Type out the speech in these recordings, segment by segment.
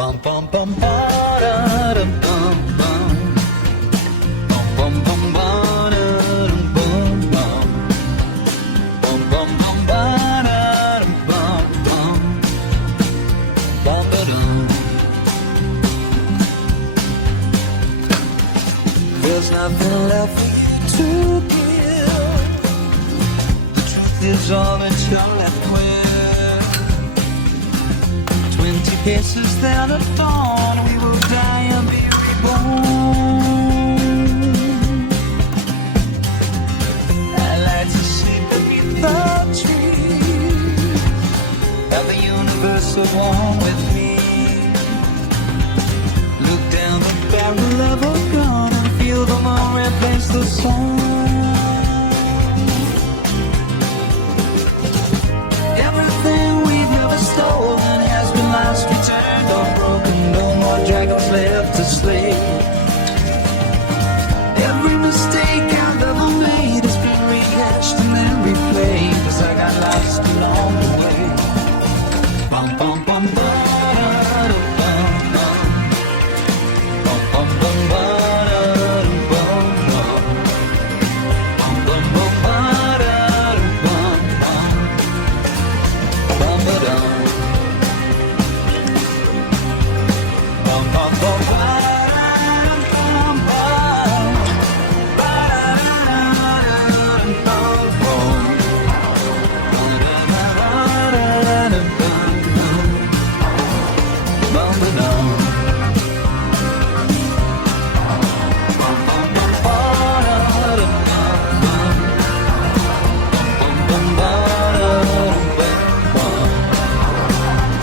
Bum bum bum ba-da-dum bum bum. Bum bum bum ba-da-dum bum bum. Bum bum bum ba-da-dum bum bum. Bum ba-dum. There's nothing left for you to give. The truth is all that you're left with. 20 paces down at dawn, we will die and be reborn. I like to sleep beneath the trees, have the universe so warm with me. Look down the barrel of a gun and feel the moon replace the sun. Everything we've ever stolen has been lost, returned, or broken. No more dragons left to slay. Every mistake I've ever made has been rehashed and then replayed, 'cause I got lost along the way. Bum bum bum ba-da-dum bum bum. Bum bum bum ba-da-dum bum bum. Bum bum bum ba-da-dum bum bum. Bum ba-dum. Bum bum bum ba-da-dum bum bum. Ba-da-dum bum bum. Ba-da-dum bum bum. Bum ba-dum. Bum bum bum ba-da-dum bum bum. Bum bum ba-da-dum bum bum.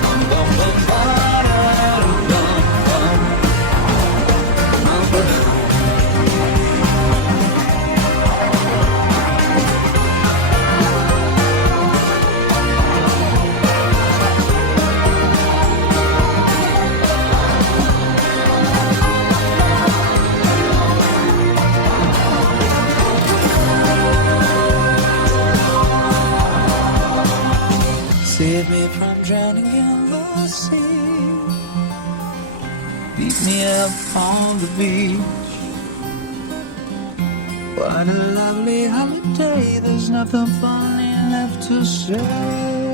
Bum bum bum ba-da-dum bum bum. Bum ba-dum. Save me from drowning in the sea. Beat me up on the beach. What a lovely holiday. There's nothing funny left to say.